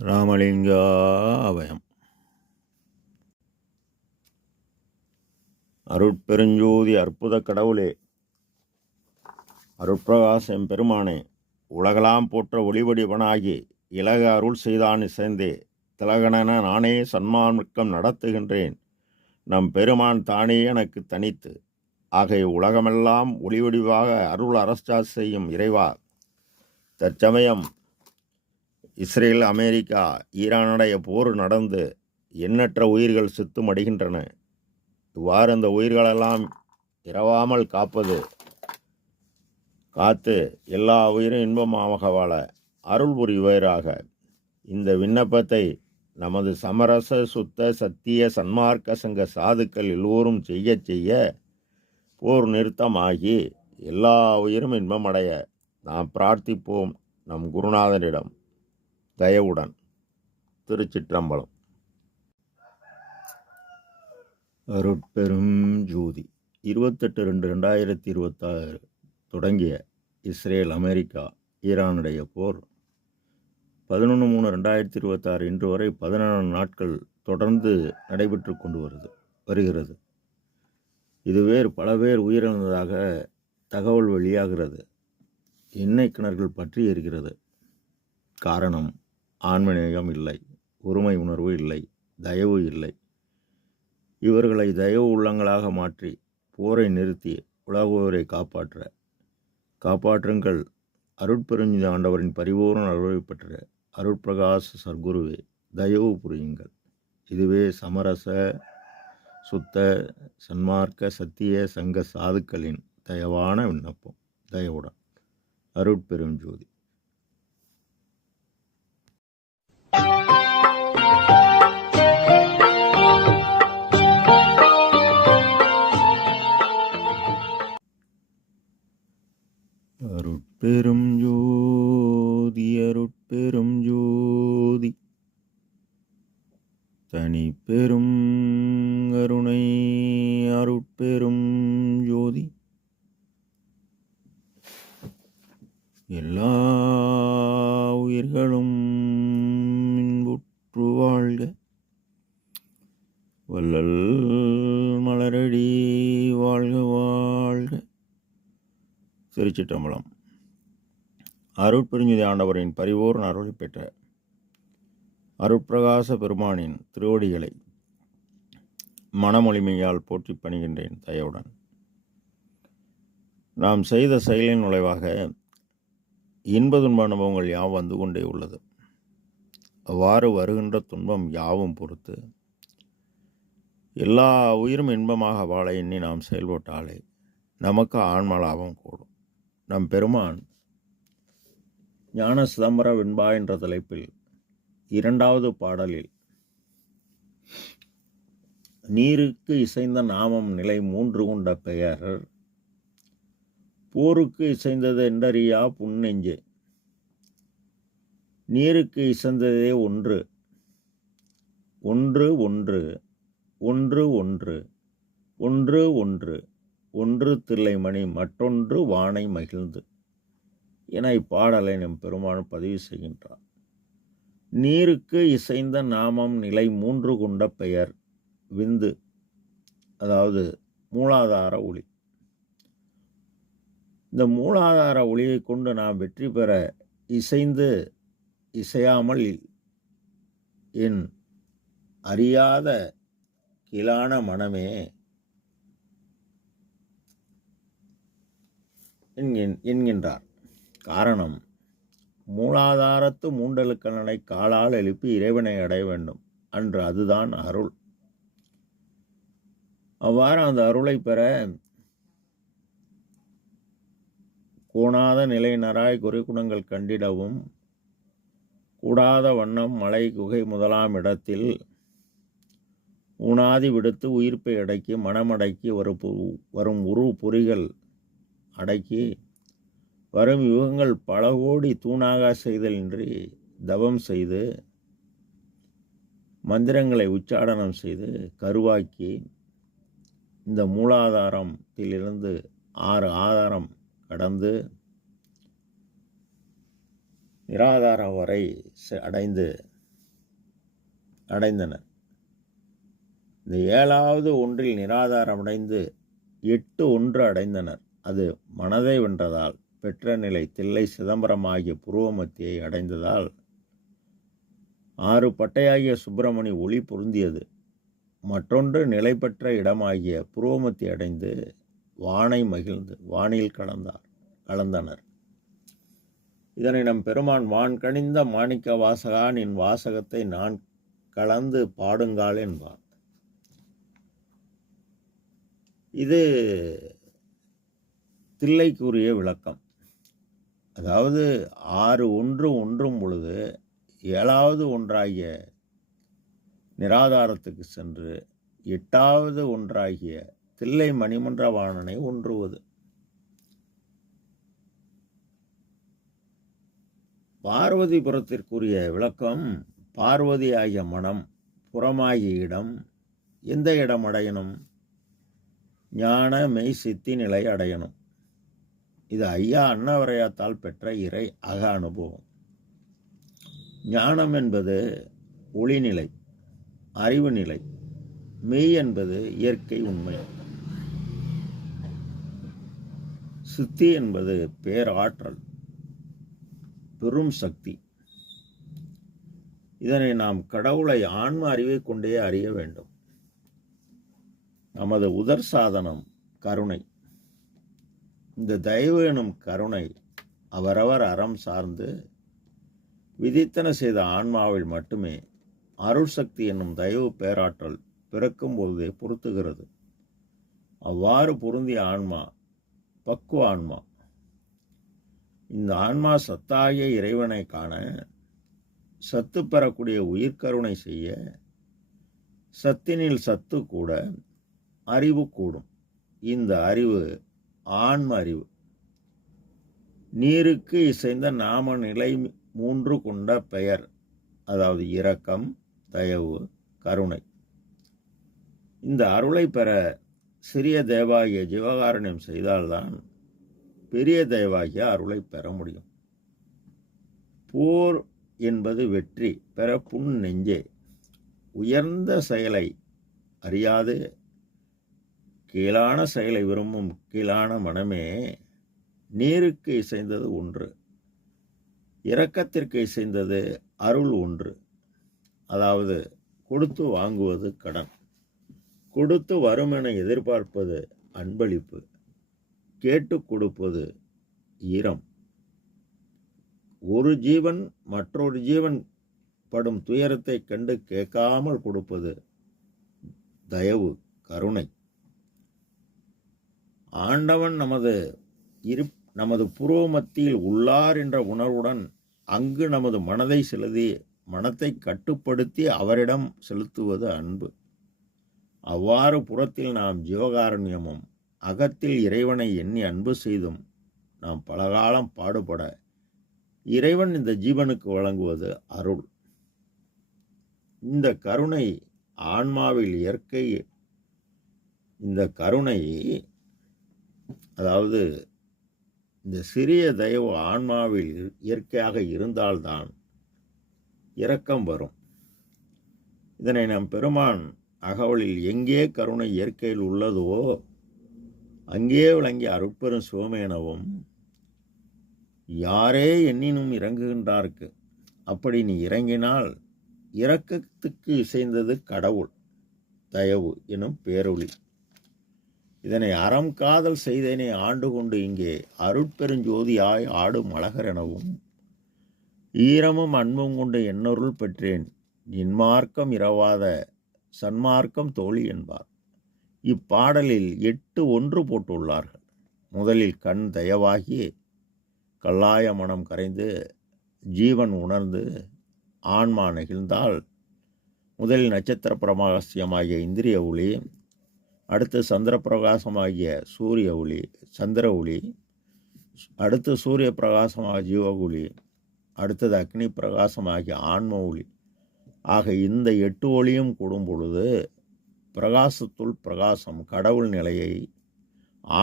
ராமலிங்கா அபயம். அருட்பெருஞ்சோதி அற்புத கடவுளே, அருட்பிரகாச எம்பெருமானே, உலகலாம் போற்ற ஒளிவடிவனாகி இலக அருள் செய்தான் இசைந்தே திலகனென நானே சன்மார்க்கம் நடத்துகின்றேன். நம் பெருமான் தானே எனக்கு தனித்து ஆகை உலகமெல்லாம் ஒளிவடிவாக அருள் அரசா செய்யும் இறைவா, தற்சமயம் இஸ்ரேல், அமெரிக்கா, ஈரானுடைய போர் நடந்து எண்ணற்ற உயிர்கள் செத்து மடிகின்றன. இவ்வாறு அந்த உயிர்களெல்லாம் இரவாமல் காத்து எல்லா உயிரும் இன்பமாக வாழ அருள் புரிவராக. இந்த விண்ணப்பத்தை நமது சமரச சுத்த சத்திய சன்மார்க்க சங்க சாதுக்கள் எல்லோரும் செய்ய போர் நிறுத்தமாகி எல்லா உயிரும் இன்பமடைய நாம் பிரார்த்திப்போம் நம் குருநாதனிடம் தயவுடன். திருச்சிற்றம்பலம். அருட்பெரும் ஜோதி. 28/2/2026 தொடங்கிய இஸ்ரேல், அமெரிக்கா, ஈரானுடைய போர் 11/3/2026 இன்று வரை 14 நாட்கள் தொடர்ந்து நடைபெற்று கொண்டு வருகிறது. இதுவே பல பேர் உயிரிழந்ததாக தகவல் வெளியாகிறது. எண்ணெய் கிணறுகள் பற்றி எரிகிறது. காரணம், ஆன்மநேயம் இல்லை, ஒருமை உணர்வு இல்லை, தயவு இல்லை. இவர்களை தயவு உள்ளங்களாக மாற்றி போரை நிறுத்தி உலகோரை காப்பாற்றுங்கள். அருட்பெருஞ்சோதி ஆண்டவரின் பரிபூர்ண அருளை பெற்ற அருட்பிரகாச சர்க்குருவே, தயவு புரியுங்கள். இதுவே சமரச சுத்த சன்மார்க்க சத்திய சங்க சாதுக்களின் தயவான விண்ணப்பம். தயவுடன். அருட்பெருஞ்சோதி. அருட்பெரும் ஜோதி, அருட்பெரும் ஜோதி, தனி பெரும் கருணை, அருட்பெரும் ஜோதி. எல்லா உயிர்களும் இன்புற்று வாழ்க. வள்ளல் மலரடி வாழ்க வாழ்க. திருச்சிற்றம்பலம். அருட்பெருஞ்சோதி ஆண்டவரின் பரிபூர்ண அருளை பெற்ற அருட்பிரகாச பெருமானின் திருவடிகளை மனமொழிமையால் போற்றி பணிகின்றேன் தயவுடன். நாம் செய்த செயலின் நுழைவாக இன்ப துன்ப அனுபவங்கள் யாவும் வந்து கொண்டே உள்ளது. அவ்வாறு வருகின்ற துன்பம் யாவும் பொறுத்து எல்லா உயிரும் இன்பமாக வாழ எண்ணி நாம் செயல்பட்டாலே நமக்கு ஆன்ம லாபம் கூடும். நம் பெருமான் ஞான சிதம்பர வெண்பா என்ற தலைப்பில் 2வது பாடலில் நீருக்கு இசைந்த நாமம் நிலை 3 கொண்ட பெயர் போருக்கு இசைந்தது என்றறியா புன்னெஞ்சு. நீருக்கு இசைந்ததே ஒன்று ஒன்று ஒன்று ஒன்று ஒன்று ஒன்று ஒன்று ஒன்று தில்லைமணி மற்றொன்று வானை மகிழ்ந்து என இப்பாடலை நம் பெருமான் பதிவு செய்கின்றார். நீருக்கு இசைந்த நாமம் நிலை 3 கொண்ட பெயர் விந்து, அதாவது மூலாதார ஒளி. இந்த மூலாதார ஒளியை கொண்டு நாம் வெற்றி பெற இசைந்து இசையாமல் என் அறியாத கிளான மனமே என்கின்றார். காரணம், மூலாதாரத்து மூண்டலுக்கண்ணனை காலால் எழுப்பி இறைவனை அடைய வேண்டும். அன்று அதுதான் அருள். அவ்வாறு அந்த அருளை பெற கோணாத நிலையினராய் குறைகுணங்கள் கண்டிடவும் கூடாத வண்ணம் மலை குகை முதலாம் இடத்தில் ஊனாதி விடுத்து உயிர்ப்பை அடக்கி மனமடக்கி வரும் உரு பொறிகள் அடக்கி வரும் யுகங்கள் பல கோடி தூணாக செய்தலின்றி தவம் செய்து மந்திரங்களை உச்சாடனம் செய்து கருவாக்கி இந்த மூலாதாரத்திலிருந்து 6 ஆதாரம் கடந்து நிராதாரம் வரை அடைந்து அடைந்தனர். இந்த 7வது ஒன்றில் நிராதாரமடைந்து 8 ஒன்று அடைந்தனர். அது மனதை வென்றதால் பெற்ற நிலை தில்லை சிதம்பரம் ஆகிய புருவமத்தியை அடைந்ததால் 6 பட்டையாகிய சுப்பிரமணி ஒளி பொருந்தியது. மற்றொன்று நிலை பெற்ற இடமாகிய புருவமத்தி அடைந்து வானை மகிழ்ந்து வானில் கலந்தனர். இதனை நம் பெருமான் வான் கணிந்த மாணிக்க வாசகா நின் வாசகத்தை நான் கலந்து பாடுங்கால் என்பார். இது தில்லைக்குரிய விளக்கம். அதாவது 6 ஒன்று ஒன்றும் பொழுது 7வது ஒன்றாகிய நிராதாரத்துக்கு சென்று 8வது ஒன்றாகிய தில்லை மணிமன்றவாணனை ஒன்றுவது. பார்வதிபுரத்திற்குரிய விளக்கம். பார்வதி ஆகிய மனம், புறமாகிய இடம். எந்த இடம் அடையணும்? ஞான மெய் சித்தி நிலை அடையணும். இது ஐயா அண்ணாவரையாத்தால் பெற்ற இறை அக அனுபவம். ஞானம் என்பது ஒளிநிலை, அறிவு நிலை. மெய் என்பது இயற்கை உண்மை. சித்தி என்பது பேராற்றல், பெரும் சக்தி. இதனை நாம் கடவுளை ஆன்ம அறிவை கொண்டே அறிய வேண்டும். நமது உதர் சாதனம் கருணை. இந்த தயவு எனும் கருணை அவரவர் அறம் சார்ந்து விதித்தன செய்த ஆன்மாவில் மட்டுமே அருள் சக்தி என்னும் தயவு பேராற்றல் பிறக்கும் பொழுதே பொருத்துகிறது. அவ்வாறு பொருந்திய ஆன்மா பக்குவ ஆன்மா. இந்த ஆன்மா சத்தாகிய இறைவனை காண, சத்து பெறக்கூடிய உயிர்கருணை செய்ய, சத்தினில் சத்து கூட அறிவு கூடும். இந்த அறிவு ஆன்ம அறிவு. நீருக்கு இசைந்த நாம நிலை 3 கொண்ட பெயர். அதாவது இரக்கம், தயவு, கருணை. இந்த அருளை பெற சிறிய தேவாகிய ஜீவகாருண்யம் செய்தால்தான் பெரிய தேவாகிய அருளை பெற முடியும். போர் என்பது வெற்றி பெற புன் நெஞ்சே. உயர்ந்த செயலை அறியாது கீழான செயலை விரும்பும் கீழான மனமே, நீருக்கு இசைந்தது ஒன்று, இரக்கத்திற்கு இசைந்தது அருள் ஒன்று. அதாவது கொடுத்து வாங்குவது கடன், கொடுத்து வரும் என எதிர்பார்ப்பது அன்பளிப்பு, கேட்டு கொடுப்பது ஈரம். ஒரு ஜீவன் மற்றொரு ஜீவன் படும் துயரத்தை கண்டு கேட்காமல் கொடுப்பது தயவு, கருணை. ஆண்டவன் நமது புருவ மத்தியில் உள்ளார் என்ற உணர்வுடன் அங்கு நமது மனதை செலுத்தி மனத்தை கட்டுப்படுத்தி அவரிடம் செலுத்துவது அன்பு. அவ்வாறு புறத்தில் நாம் ஜீவகாருண்யமும் அகத்தில் இறைவனை எண்ணி அன்பு செய்தும் நாம் பலகாலம் பாடுபட இறைவன் இந்த ஜீவனுக்கு வழங்குவது அருள். இந்த கருணை ஆன்மாவில் இயற்கை. இந்த கருணை, அதாவது இந்த சிறிய தயவு ஆன்மாவில் இயற்கையாக இருந்தால்தான் இரக்கம் வரும். இதனை நம் பெருமான் அகவலில் எங்கே கருணை இயற்கையில் உள்ளதோ அங்கே விளங்கிய அருட்பெரும் சிவமேனவும் யாரே எண்ணினும் இறங்குகின்றார்க்கு. அப்படி நீ இறங்கினால் இரக்கத்துக்கு இசைந்தது கடவுள் தயவு எனும் பேரொளி. இதனை அறம் காதல் செய்தேனே ஆண்டு கொண்டு இங்கே அருட்பெருஞ்சோதியாய் ஆடும் அழகர் எனவும் ஈரமும் அன்பும் கொண்டு என்னொருள் பெற்றேன் நின்மார்க்கம் இரவாத சன்மார்க்கம் தோழி என்பார். இப்பாடலில் 8 ஒன்று போட்டுள்ளார்கள். முதலில் கண் தயவாகி கல்லாய மனம் கரைந்து ஜீவன் உணர்ந்து ஆன்மா நெகிழ்ந்தால் முதலில் நட்சத்திர பிரகாசமாகிய இந்திரிய ஒளி, அடுத்து சந்திர பிரகாசமாகிய சூரிய ஒளி சந்திர ஒளி, அடுத்து சூரிய பிரகாசமாகிய ஜீவ ஒளி, அடுத்தது அக்னி பிரகாசமாகிய ஆன்ம ஒளி ஆக இந்த 8 ஒளியும் கூடும் பொழுது பிரகாசத்துள் பிரகாசம் கடவுள் நிலையை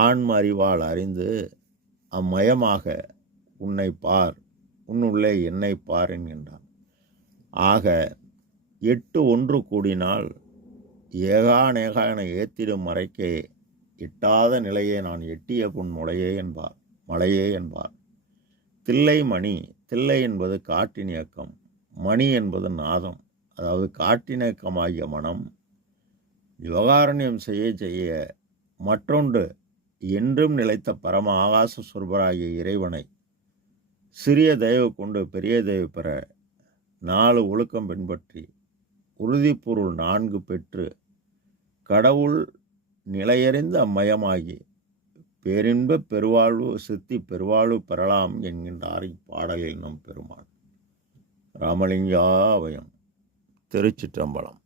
ஆன்ம அறிவால் அறிந்து அம்மயமாக உன்னை பார், உன்னுள்ளே என்னை பார் என்கின்றார். ஆக 8 ஒன்று கூடினால் ஏகாநேகா என ஏத்திடும் மறைக்கே எட்டாத நிலையே நான் எட்டிய புன் மலையே என்பார். தில்லை மணி, தில்லை என்பது காற்றின் இயக்கம், மணி என்பது நாதம். அதாவது காற்றினக்கமாகிய மனம் யோகாரண்யம் செய்ய செய்ய மற்றொன்று என்றும் நிலைத்த பரம ஆகாச சுரபராகிய இறைவனை சிறிய தயவு கொண்டு பெரிய தயவு பெற 4 ஒழுக்கம் பின்பற்றி உறுதிப்பொருள் 4 பெற்று கடவுள் நிலையறிந்த அம்மயமாகி பேரின்ப பெருவாழ்வு சித்தி பெருவாழ்வு பெறலாம் என்கின்றார் இப்பாடலில் நம் பெருமான். ராமலிங்கா அபயம். திருச்சிற்றம்பலம்.